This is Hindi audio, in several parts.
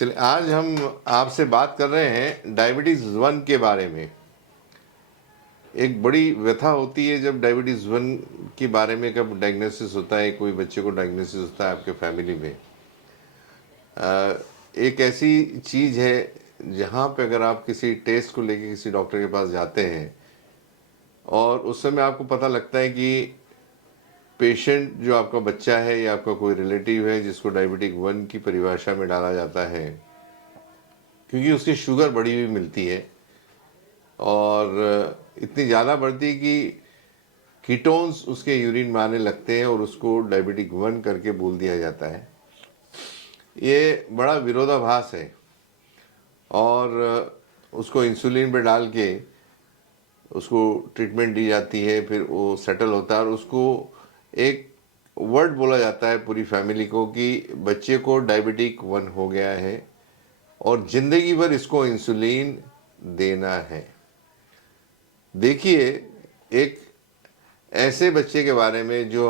चलिए, आज हम आपसे बात कर रहे हैं डायबिटीज़ 1 के बारे में। एक बड़ी व्यथा होती है जब डायबिटीज़ 1 के बारे में कब डायग्नोसिस होता है, कोई बच्चे को डायग्नोसिस होता है आपके फैमिली में। एक ऐसी चीज़ है जहाँ पे अगर आप किसी टेस्ट को लेके किसी डॉक्टर के पास जाते हैं और उस समय आपको पता लगता है कि पेशेंट जो आपका बच्चा है या आपका कोई रिलेटिव है जिसको डायबिटिक 1 की परिभाषा में डाला जाता है, क्योंकि उसकी शुगर बढ़ी हुई मिलती है और इतनी ज़्यादा बढ़ती है कि कीटोन्स उसके यूरिन में आने लगते हैं और उसको डायबिटिक 1 करके बोल दिया जाता है। ये बड़ा विरोधाभास है और उसको इंसुलिन पे डाल के उसको ट्रीटमेंट दी जाती है, फिर वो सेटल होता है और उसको एक वर्ड बोला जाता है पूरी फैमिली को कि बच्चे को डायबिटिक 1 हो गया है और ज़िंदगी भर इसको इंसुलिन देना है। देखिए, एक ऐसे बच्चे के बारे में जो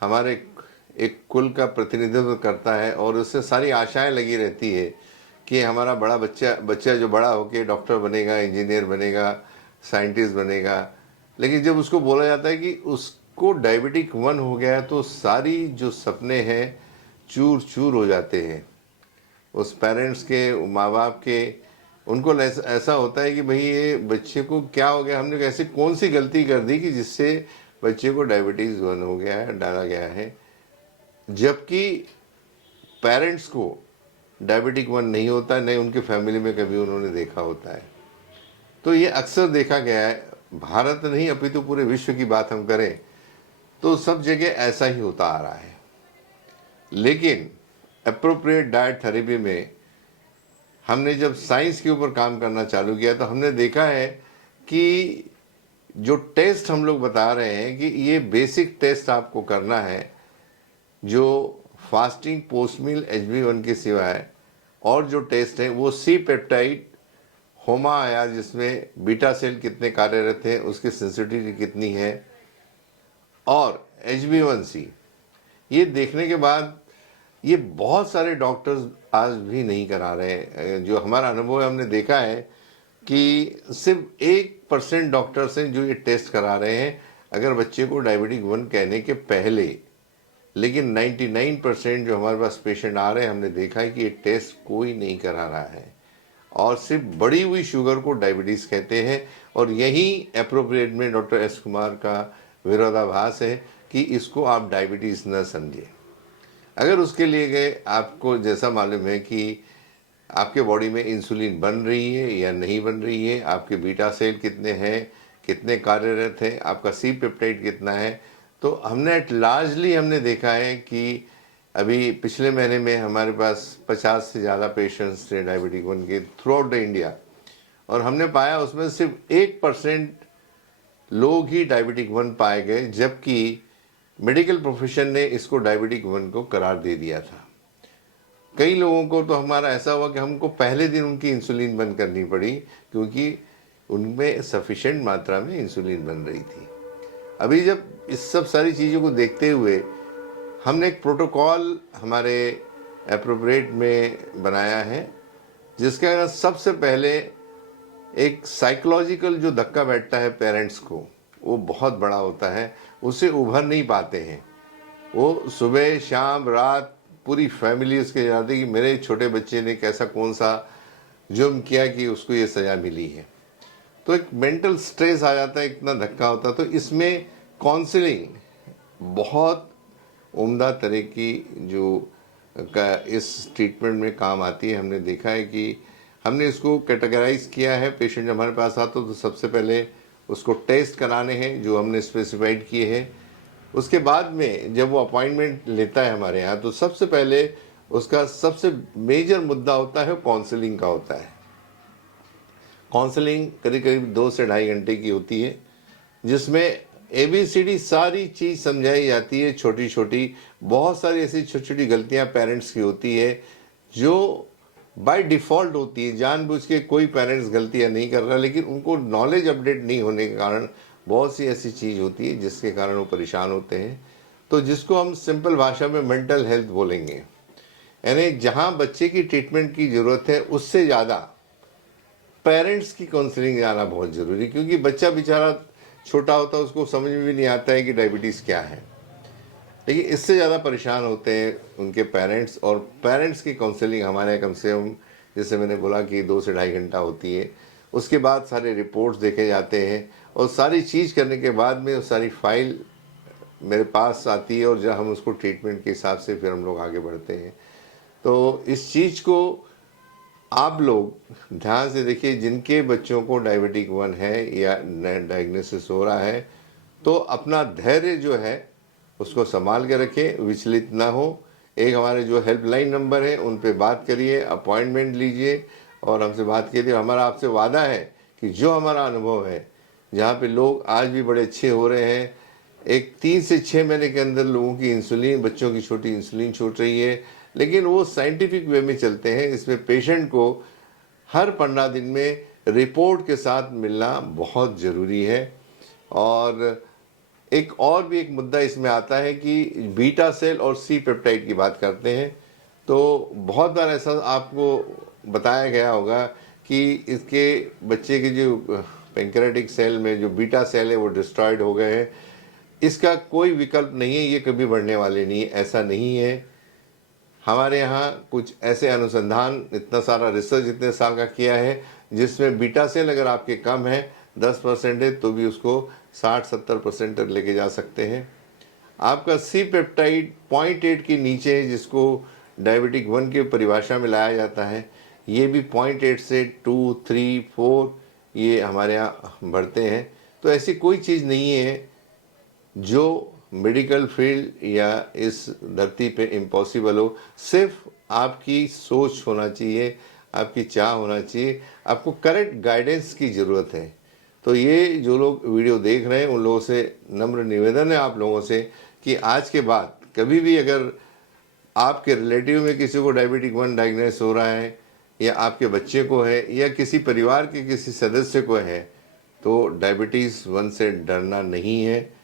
हमारे एक कुल का प्रतिनिधित्व करता है और उससे सारी आशाएं लगी रहती है कि हमारा बच्चा जो बड़ा होके डॉक्टर बनेगा, इंजीनियर बनेगा, साइंटिस्ट बनेगा। लेकिन जब उसको बोला जाता है कि उसको डायबिटिक 1 हो गया है तो सारी जो सपने हैं चूर चूर हो जाते हैं। उस पेरेंट्स के, माँ बाप के, उनको ऐसा होता है कि भाई ये बच्चे को क्या हो गया, हमने ऐसी कौन सी गलती कर दी कि जिससे बच्चे को डायबिटीज़ 1 हो गया है, डाला गया है। जबकि पेरेंट्स को डायबिटिक 1 नहीं होता, नहीं उनके फैमिली में कभी उन्होंने देखा होता है। तो ये अक्सर देखा गया है, भारत नहीं अपितु पूरे विश्व की बात हम करें तो सब जगह ऐसा ही होता आ रहा है। लेकिन एप्रोप्रिएट डाइट थेरेपी में हमने जब साइंस के ऊपर काम करना चालू किया तो हमने देखा है कि जो टेस्ट हम लोग बता रहे हैं कि ये बेसिक टेस्ट आपको करना है, जो फास्टिंग पोस्ट मील HB1 के सिवाय और जो टेस्ट है वो सी पेप्टाइड होमा आया, जिसमें बीटा सेल कितने कार्यरत हैं, उसकी सेंसिटिविटी कितनी है, और HB1C। ये देखने के बाद ये बहुत सारे डॉक्टर्स आज भी नहीं करा रहे हैं। जो हमारा अनुभव है, हमने देखा है कि सिर्फ 1% डॉक्टर्स हैं जो ये टेस्ट करा रहे हैं अगर बच्चे को डायबिटिक 1 कहने के पहले। लेकिन 99% जो हमारे पास पेशेंट आ रहे हैं, हमने देखा है कि ये टेस्ट कोई नहीं करा रहा है और सिर्फ बढ़ी हुई शुगर को डायबिटीज़ कहते हैं। और यही एप्रोप्रिएट में डॉक्टर एस कुमार का विरोधाभास है कि इसको आप डायबिटीज़ न समझें। अगर उसके लिए गए, आपको जैसा मालूम है कि आपके बॉडी में इंसुलिन बन रही है या नहीं बन रही है, आपके बीटा सेल कितने हैं, कितने कार्यरत हैं, आपका सी पेप्टाइड कितना है। तो हमने लार्जली हमने देखा है कि अभी पिछले महीने में हमारे पास 50 से ज़्यादा पेशेंट्स थे डायबिटिक 1 के थ्रू आउट द इंडिया, और हमने पाया उसमें सिर्फ 1% लोग ही डायबिटिक 1 पाए गए, जबकि मेडिकल प्रोफेशन ने इसको डायबिटिक 1 को करार दे दिया था। कई लोगों को तो हमारा ऐसा हुआ कि हमको पहले दिन उनकी इंसुलिन बंद करनी पड़ी क्योंकि उनमें सफिशिएंट मात्रा में इंसुलिन बन रही थी। अभी जब इस सब सारी चीज़ों को देखते हुए हमने एक प्रोटोकॉल हमारे एप्रोप्रिएट में बनाया है, जिसका सबसे पहले एक साइकोलॉजिकल जो धक्का बैठता है पेरेंट्स को, वो बहुत बड़ा होता है, उससे उभर नहीं पाते हैं। वो सुबह शाम रात पूरी फैमिली उसके जाती कि मेरे छोटे बच्चे ने कैसा कौन सा जुर्म किया कि उसको ये सज़ा मिली है। तो एक मेंटल स्ट्रेस आ जाता है, इतना धक्का होता है। तो इसमें काउंसलिंग बहुत उम्दा तरह की जो इस ट्रीटमेंट में काम आती है। हमने देखा है कि हमने इसको कैटेगराइज किया है। पेशेंट हमारे पास आता तो सबसे पहले उसको टेस्ट कराने हैं जो हमने स्पेसिफाइड किए हैं। उसके बाद में जब वो अपॉइंटमेंट लेता है हमारे यहाँ, तो सबसे पहले उसका सबसे मेजर मुद्दा होता है काउंसलिंग का होता है। काउंसलिंग करीब करीब 2 से ढाई घंटे की होती है, जिसमें ABCD सारी चीज़ समझाई जाती है। छोटी छोटी बहुत सारी ऐसी छोटी छोटी गलतियाँ पेरेंट्स की होती है जो बाय डिफ़ॉल्ट होती है। जानबूझ के कोई पेरेंट्स गलतियाँ नहीं कर रहा, लेकिन उनको नॉलेज अपडेट नहीं होने के कारण बहुत सी ऐसी चीज़ होती है जिसके कारण वो परेशान होते हैं। तो जिसको हम सिंपल भाषा में मेंटल हेल्थ बोलेंगे। यानी जहाँ बच्चे की ट्रीटमेंट की ज़रूरत है उससे ज़्यादा पेरेंट्स की काउंसलिंग जाना बहुत ज़रूरी, क्योंकि बच्चा बेचारा छोटा होता है, उसको समझ में भी नहीं आता है कि डायबिटीज़ क्या है, लेकिन इससे ज़्यादा परेशान होते हैं उनके पेरेंट्स। और पेरेंट्स की काउंसलिंग हमारे यहाँ कम से कम, जैसे मैंने बोला कि 2 से ढाई घंटा होती है। उसके बाद सारे रिपोर्ट्स देखे जाते हैं और सारी चीज़ करने के बाद में वो सारी फाइल मेरे पास आती है और जब हम उसको ट्रीटमेंट के हिसाब से फिर हम लोग आगे बढ़ते हैं। तो इस चीज़ को आप लोग ध्यान से देखिए, जिनके बच्चों को डायबिटिक 1 है या डायग्नोसिस हो रहा है, तो अपना धैर्य जो है उसको संभाल के रखें, विचलित ना हो। एक हमारे जो हेल्पलाइन नंबर है उन पे बात करिए, अपॉइंटमेंट लीजिए और हमसे बात कीजिए। हमारा आपसे वादा है कि जो हमारा अनुभव है, जहाँ पे लोग आज भी बड़े अच्छे हो रहे हैं, एक 3 से 6 महीने के अंदर लोगों की इंसुलिन, बच्चों की छोटी इंसुलिन छूट रही है, लेकिन वो साइंटिफिक वे में चलते हैं। इसमें पेशेंट को हर 15 दिन में रिपोर्ट के साथ मिलना बहुत ज़रूरी है। और एक और भी एक मुद्दा इसमें आता है कि बीटा सेल और सी पेप्टाइड की बात करते हैं, तो बहुत बार ऐसा आपको बताया गया होगा कि इसके बच्चे के जो पेंक्रेटिक सेल में जो बीटा सेल है वो डिस्ट्रॉयड हो गए हैं। इसका कोई विकल्प नहीं है, ये कभी बढ़ने वाले नहीं है, ऐसा नहीं है। हमारे यहाँ कुछ ऐसे अनुसंधान, इतना सारा रिसर्च इतने साल का किया है, जिसमें बीटा सेल अगर आपके कम है, 10% है, तो भी उसको 60-70% तक लेके जा सकते हैं। आपका सी पेप्टाइड 0.8 के नीचे है, जिसको डायबिटिक 1 के परिभाषा में लाया जाता है, ये भी 0.8 से 2, 3, 4 ये हमारे यहाँ बढ़ते हैं। तो ऐसी कोई चीज़ नहीं है जो मेडिकल फील्ड या इस धरती पे इम्पॉसिबल हो। सिर्फ आपकी सोच होना चाहिए, आपकी चाह होना चाहिए, आपको करेक्ट गाइडेंस की ज़रूरत है। तो ये जो लोग वीडियो देख रहे हैं उन लोगों से नम्र निवेदन है आप लोगों से कि आज के बाद कभी भी अगर आपके रिलेटिव में किसी को डायबिटिक 1 डायग्नोस हो रहा है, या आपके बच्चे को है, या किसी परिवार के किसी सदस्य को है, तो डायबिटीज़ 1 से डरना नहीं है।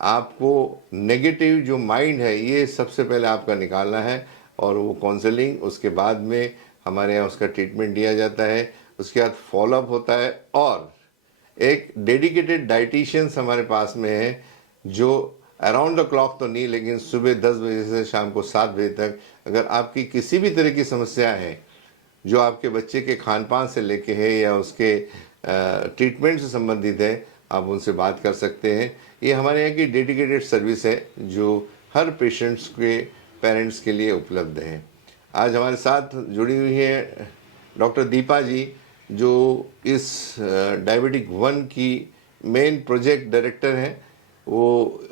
आपको नेगेटिव जो माइंड है ये सबसे पहले आपका निकालना है, और वो काउंसलिंग, उसके बाद में हमारे यहाँ उसका ट्रीटमेंट दिया जाता है, उसके बाद फॉलोअप होता है। और एक डेडिकेटेड डाइटिशियंस हमारे पास में है, जो अराउंड द क्लॉक तो नहीं, लेकिन सुबह 10 बजे से शाम को 7 बजे तक अगर आपकी किसी भी तरह की समस्या है, जो आपके बच्चे के खान पान से लेके है या उसके ट्रीटमेंट से संबंधित है, आप उनसे बात कर सकते हैं। ये हमारे यहाँ की डेडिकेटेड सर्विस है जो हर पेशेंट्स के पेरेंट्स के लिए उपलब्ध है। आज हमारे साथ जुड़ी हुई है डॉक्टर दीपा जी, जो इस डायबिटिक 1 की मेन प्रोजेक्ट डायरेक्टर हैं। वो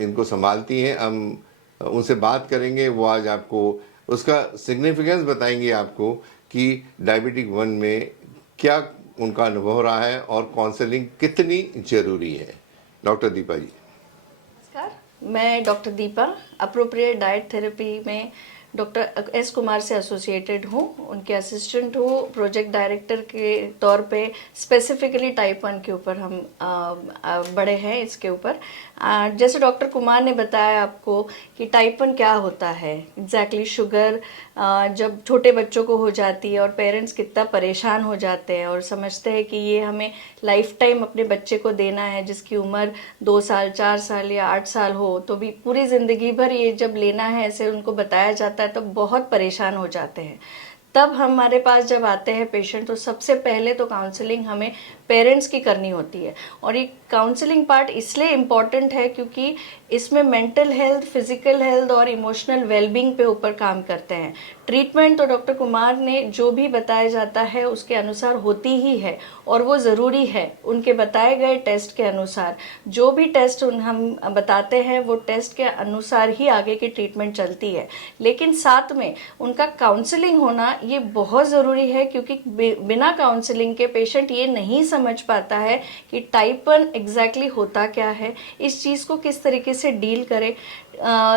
इनको संभालती हैं। हम उनसे बात करेंगे, वो आज आपको उसका सिग्निफिकेंस बताएंगे आपको कि डायबिटिक 1 में क्या उनका अनुभव रहा है और काउंसलिंग कितनी ज़रूरी है। डॉक्टर दीपा जी। नमस्कार, मैं doctor Deepa appropriate diet therapy में डॉक्टर एस कुमार से एसोसिएटेड हूँ, उनके असिस्टेंट हूँ। प्रोजेक्ट डायरेक्टर के तौर पे स्पेसिफिकली टाइप 1 के ऊपर हम बड़े हैं इसके ऊपर। जैसे डॉक्टर कुमार ने बताया आपको कि टाइप 1 क्या होता है एग्जैक्टली, शुगर जब छोटे बच्चों को हो जाती है और पेरेंट्स कितना परेशान हो जाते हैं और समझते हैं कि ये हमें लाइफ टाइम अपने बच्चे को देना है, जिसकी उम्र 2 साल 4 साल या 8 साल हो, तो भी पूरी ज़िंदगी भर ये जब लेना है ऐसे उनको बताया जाता है तो बहुत परेशान हो जाते हैं। तब हमारे पास जब आते हैं पेशेंट, तो सबसे पहले तो काउंसलिंग हमें पेरेंट्स की करनी होती है। और ये काउंसलिंग पार्ट इसलिए इम्पॉर्टेंट है क्योंकि इसमें मेंटल हेल्थ, फिजिकल हेल्थ और इमोशनल वेलबींग पे ऊपर काम करते हैं। ट्रीटमेंट तो डॉक्टर कुमार ने जो भी बताया जाता है उसके अनुसार होती ही है और वो ज़रूरी है। उनके बताए गए टेस्ट के अनुसार, जो भी टेस्ट हम बताते हैं वो टेस्ट के अनुसार ही आगे की ट्रीटमेंट चलती है। लेकिन साथ में उनका काउंसलिंग होना ये बहुत ज़रूरी है, क्योंकि बिना काउंसलिंग के पेशेंट ये नहीं समझ पाता है कि टाइप 1 एग्जैक्टली होता क्या है, इस चीज़ को किस तरीके से डील करे,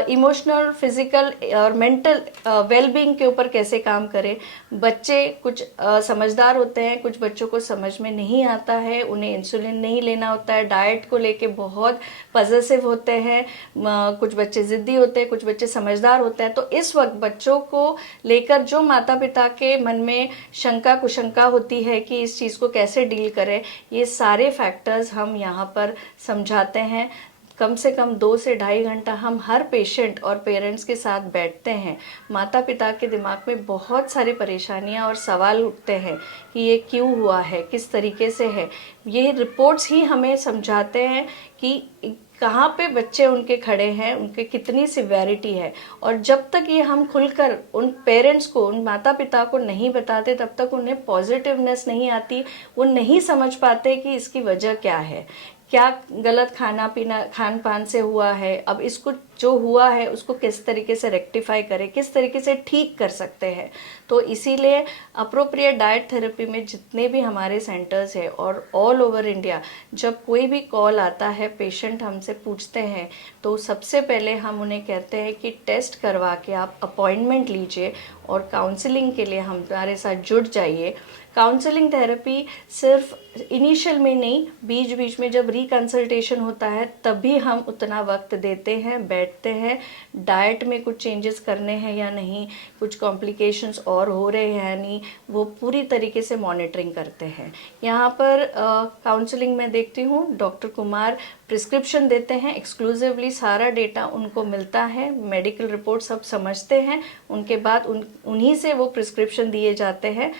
इमोशनल, फिजिकल और मेंटल वेलबींग के ऊपर कैसे काम करें। बच्चे कुछ समझदार होते हैं, कुछ बच्चों को समझ में नहीं आता है, उन्हें इंसुलिन नहीं लेना होता है, डाइट को लेके बहुत पजेसिव होते हैं, कुछ बच्चे जिद्दी होते हैं, कुछ बच्चे समझदार होते हैं। तो इस वक्त बच्चों को लेकर जो माता पिता के मन में शंका कुशंका होती है कि इस चीज़ को कैसे डील करें, ये सारे फैक्टर्स हम यहाँ पर समझाते हैं। कम से कम 2 से ढाई घंटा हम हर पेशेंट और पेरेंट्स के साथ बैठते हैं। माता पिता के दिमाग में बहुत सारी परेशानियां और सवाल उठते हैं कि ये क्यों हुआ है, किस तरीके से है। ये रिपोर्ट्स ही हमें समझाते हैं कि कहाँ पे बच्चे उनके खड़े हैं, उनके कितनी सिवियरिटी है। और जब तक ये हम खुलकर उन पेरेंट्स को, उन माता पिता को नहीं बताते, तब तक उन्हें पॉजिटिवनेस नहीं आती। वो नहीं समझ पाते कि इसकी वजह क्या है, क्या गलत खाना पीना खान पान से हुआ है, अब इसको जो हुआ है उसको किस तरीके से रेक्टिफाई करें, किस तरीके से ठीक कर सकते हैं। तो इसीलिए अप्रोप्रिएट डाइट थेरेपी में जितने भी हमारे सेंटर्स हैं और ऑल ओवर इंडिया, जब कोई भी कॉल आता है, पेशेंट हमसे पूछते हैं, तो सबसे पहले हम उन्हें कहते हैं कि टेस्ट करवा के आप अपॉइंटमेंट लीजिए और काउंसलिंग के लिए हमारे साथ जुड़ जाइए। काउंसलिंग थेरेपी सिर्फ इनिशियल में नहीं, बीच बीच में जब रिकंसल्टेशन होता है तभी हम उतना वक्त देते हैं, बैठते हैं, डाइट में कुछ चेंजेस करने हैं या नहीं, कुछ कॉम्प्लिकेशंस और हो रहे हैं या नहीं, वो पूरी तरीके से मॉनिटरिंग करते हैं। यहाँ पर काउंसलिंग में देखती हूँ डॉक्टर कुमार प्रिस्क्रिप्शन देते हैं, एक्सक्लूसिवली सारा डेटा उनको मिलता है, मेडिकल रिपोर्ट सब समझते हैं, उनके बाद उन्हीं से वो प्रिस्क्रिप्शन दिए जाते हैं।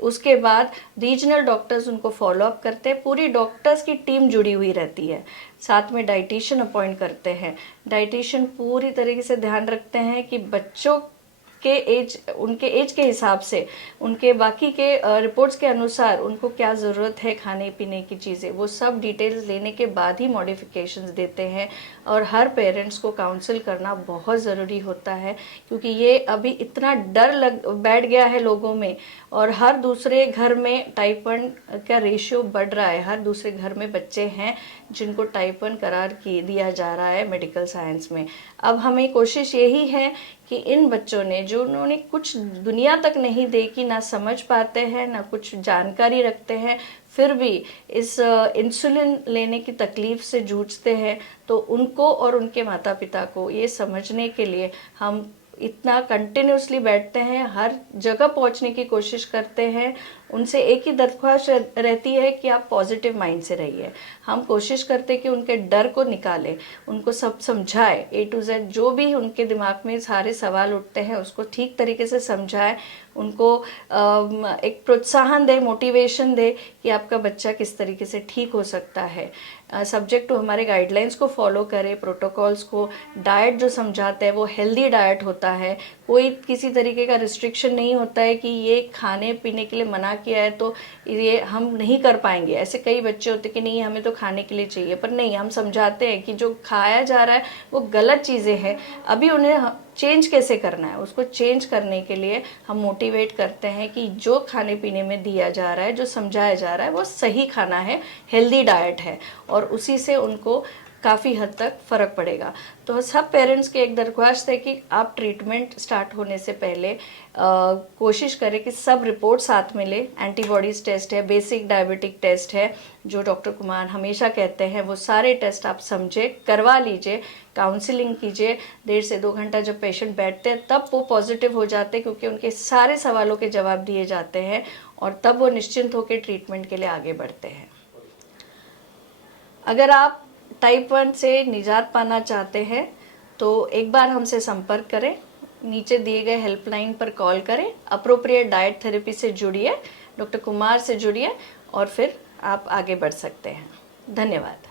उसके बाद रीजनल डॉक्टर्स उनको फॉलो अप करते हैं, पूरी डॉक्टर्स की टीम जुड़ी हुई रहती है, साथ में डाइटिशियन अपॉइंट करते हैं। डाइटिशियन पूरी तरीके से ध्यान रखते हैं कि बच्चों के एज, उनके एज के हिसाब से, उनके बाकी के रिपोर्ट्स के अनुसार उनको क्या ज़रूरत है खाने पीने की चीज़ें, वो सब डिटेल्स लेने के बाद ही मॉडिफिकेशंस देते हैं। और हर पेरेंट्स को काउंसिल करना बहुत ज़रूरी होता है, क्योंकि ये अभी इतना डर बैठ गया है लोगों में, और हर दूसरे घर में टाइप 1 का रेशियो बढ़ रहा है। हर दूसरे घर में बच्चे हैं जिनको टाइप 1 करार दिया जा रहा है मेडिकल साइंस में। अब हमें कोशिश यही है कि इन बच्चों ने, जो उन्होंने कुछ दुनिया तक नहीं देखी, ना समझ पाते हैं, ना कुछ जानकारी रखते हैं, फिर भी इस इंसुलिन लेने की तकलीफ से जूझते हैं, तो उनको और उनके माता पिता को ये समझने के लिए हम इतना कंटिन्यूसली बैठते हैं, हर जगह पहुंचने की कोशिश करते हैं। उनसे एक ही दरख्वास्त रहती है कि आप पॉजिटिव माइंड से रहिए। हम कोशिश करते हैं कि उनके डर को निकालें, उनको सब समझाएं, A to Z जो भी उनके दिमाग में सारे सवाल उठते हैं उसको ठीक तरीके से समझाएं, उनको एक प्रोत्साहन दे, मोटिवेशन दे कि आपका बच्चा किस तरीके से ठीक हो सकता है। सब्जेक्ट टू हमारे गाइडलाइंस को फॉलो करें, प्रोटोकॉल्स को। डाइट जो समझाते हैं वो हेल्दी डाइट होता है, कोई किसी तरीके का रिस्ट्रिक्शन नहीं होता है कि ये खाने पीने के लिए मना किया है तो ये हम नहीं कर पाएंगे। ऐसे कई बच्चे होते हैं कि नहीं हमें तो खाने के लिए चाहिए, पर नहीं, हम समझाते हैं कि जो खाया जा रहा है वो गलत चीज़ें हैं, अभी उन्हें चेंज कैसे करना है। उसको चेंज करने के लिए हम मोटिवेट करते हैं कि जो खाने पीने में दिया जा रहा है, जो समझाया जा रहा है, वो सही खाना है, हेल्दी डाइट है, और उसी से उनको काफ़ी हद तक फ़र्क पड़ेगा। तो सब पेरेंट्स की एक दरख्वास्त है कि आप ट्रीटमेंट स्टार्ट होने से पहले कोशिश करें कि सब रिपोर्ट साथ में ले। एंटीबॉडीज़ टेस्ट है, बेसिक डायबिटिक टेस्ट है, जो डॉक्टर कुमार हमेशा कहते हैं, वो सारे टेस्ट आप समझे, करवा लीजिए, काउंसलिंग कीजिए। 1.5 से 2 घंटा जब पेशेंट बैठते हैं तब वो पॉजिटिव हो जाते हैं, क्योंकि उनके सारे सवालों के जवाब दिए जाते हैं, और तब वो निश्चिंत होकर ट्रीटमेंट के लिए आगे बढ़ते हैं। अगर आप टाइप 1 से निजात पाना चाहते हैं तो एक बार हमसे संपर्क करें, नीचे दिए गए हेल्पलाइन पर कॉल करें, अप्रोप्रिएट डाइट थेरेपी से जुड़िए, डॉक्टर कुमार से जुड़िए, और फिर आप आगे बढ़ सकते हैं। धन्यवाद।